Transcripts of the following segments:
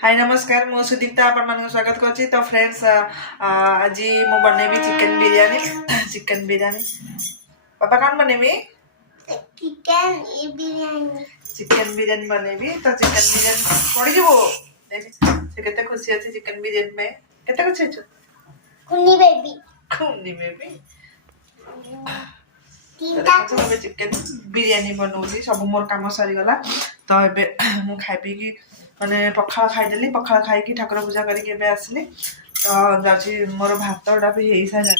हाय नमस्कार मु सुदीप्ता आपण मान स्वागत करछि। तो फ्रेंड्स आज मु बनेबी चिकन बिरयानी। चिकन बिरयानी पापा कौन बनेबी? चिकन बिरयानी बनेबी। तो चिकन बिरयानी पड़ी जबो देख से केते खुशी अछि चिकन बिरयानी में। केते खुशी छ कुनी बेबी तो चिकन बिरयानी बनौली सब मोर काम सरी गला। तो एबे मु खाइ पी की माने पखाल खाइदेली। पखाल खाइकी ठाकुर पूजा करके एबे आसली। तो जाउची मोर भातटा भी हेई सारा।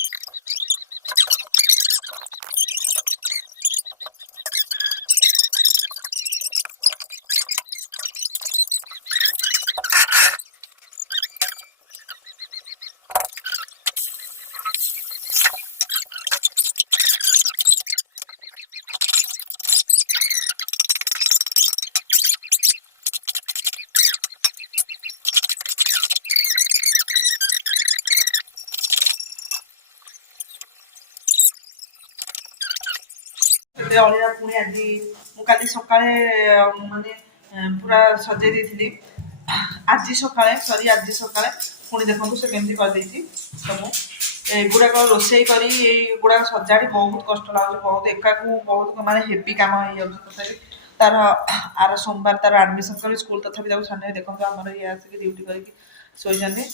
अलिया पुणी आज मुझे सकाଳେ माने पूरा सजे देती। आज सकाଳେ सॉरी आज सकाଳେ पुणी देखो से केमती कर देती सब एगुड़ाक रोषे कर गुड़ा सजाड़ी बहुत कष्ट लगे। बहुत एका बहुत माने हेवी काम हो जाती। तार आर सोमवार तार एडमिशन कर स्कूल तथापि छाने देखो आम ये आसिक ड्यूटी करके शोचे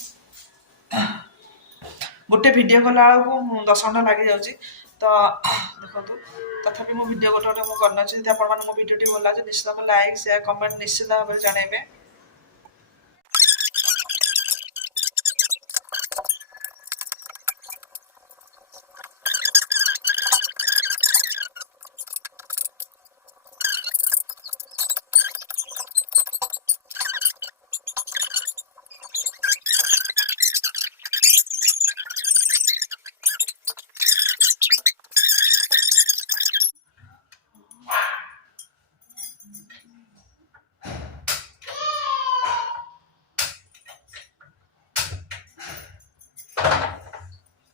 गोटे भिड कला बेलू 10 घंटा लग जाऊँगी। तो देखो तथापि मो भिड गोटे गोटे मुझे करना चाहिए। आप मो भिडी भल लगे निश्चित लाइक शेयर कमेंट निश्चित भाव में जनइबे।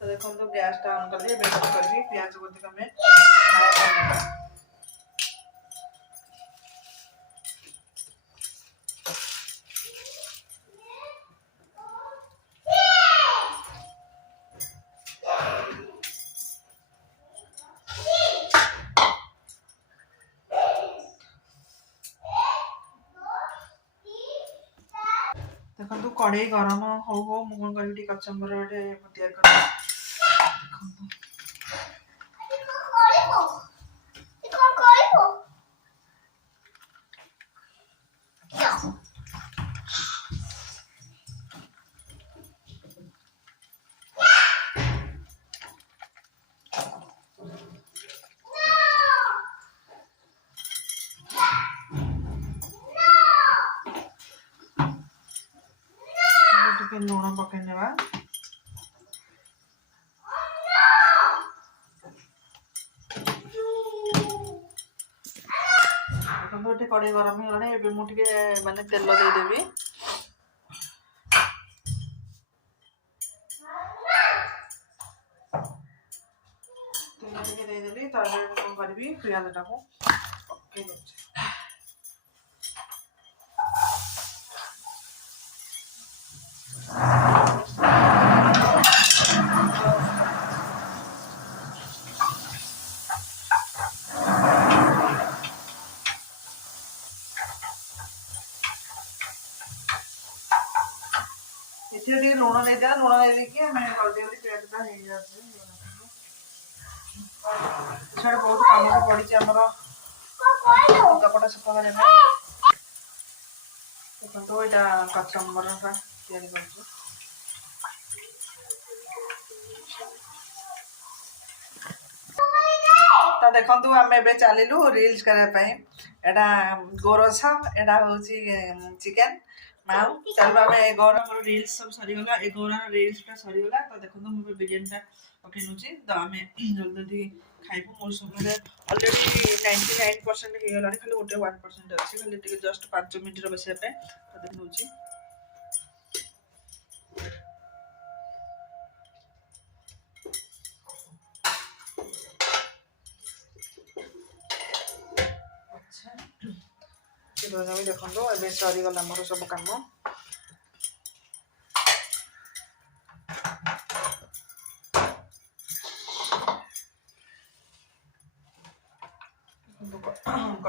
तो देखो तो गैस ऑन कर दिए बेसन कर प्याज को हमें देखो कड़े गरम हो मुझे करी कचम्बर तैयार कर लुण पकई ना गोटे कड़े गरम हो मुझे माने तेल देदेवी। तेल देदेली कौन करी पियाज टाक पकई दे इतने लुण दे दिया। लुण दे देखिए मैं जल्दी जल्दी पेटटा हो जाए। बहुत कम पड़ी आमर लुगापटा सफा करने। देखो यहाँ कचम्बर तैयारी कर तो देखो आम ए चलू रिल्स करने। यहाँ गोरस यहाँ हूँ चिकेन माउ चलो आम एगोर रिल्स सब सरीगला। एगोर रिल्सटा सरीगला। तो देखो मुझे बिरियानी पकई नौची। तो आम जल्दी जल्दी खाइबू। मोर समय अलरेडी 99% हो गला। खाली गोटे 1% अच्छी खाली जस्ट 5 मिनट बस नौ देखो ए सरीगला मोर सब कम।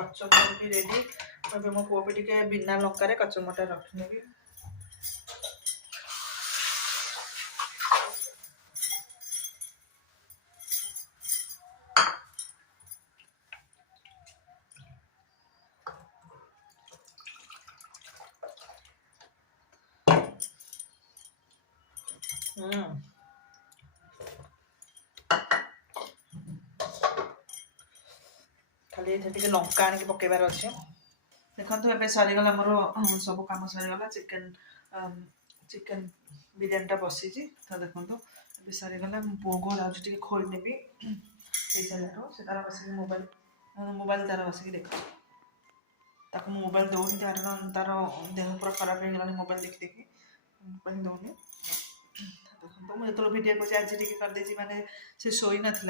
କଚୁମ୍ବର ବି ରେଡ଼ି। ଏବେ ମୋ ପୁଅ ବି ଟିକେ ବିନା ଲଙ୍କାରେ କଚୁମ୍ବରଟା ରଖିନେବି। ଖାଲି ଏଥିରେ ଟିକେ ଲଙ୍କା ଆଣିକି ପକେଇବାର ଅଛି। ଦେଖନ୍ତୁ ଏବେ ସରିଗଲା ମୋର ସବୁ କାମ ସରିଗଲା। ଚିକେନ ବିରିୟାନୀଟା ବସିଛି ତ ଦେଖନ୍ତୁ ଏବେ ସରିଗଲା। ମୁଁ ପୁଅକୁ ଯାଉଛି ଟିକେ ଖୋଇ ନେବି। ହେଇସାରିଲାଠୁ ସେ ତାର ବସିକି ମୋବାଇଲ ତାର ବସିକି ଦେଖ। ତାକୁ ମୁଁ ମୋବାଇଲ ଦେଉନି କାରଣ ତାର ଦେହ ପୁରା ଖରାପ ହେଇଗଲାଣି ମୋବାଇଲ ଦେଖି ଦେଖି। ମୋବାଇଲ ଦେଉନି। ଦେଖନ୍ତୁ ମୁଁ ଯେତେବେଳେ ଭିଡ଼ିଓ କରୁଛି ଆଜି ଟିକେ କରିଦେଇଛି ମାନେ ସେ ଶୋଇ ନଥିଲା।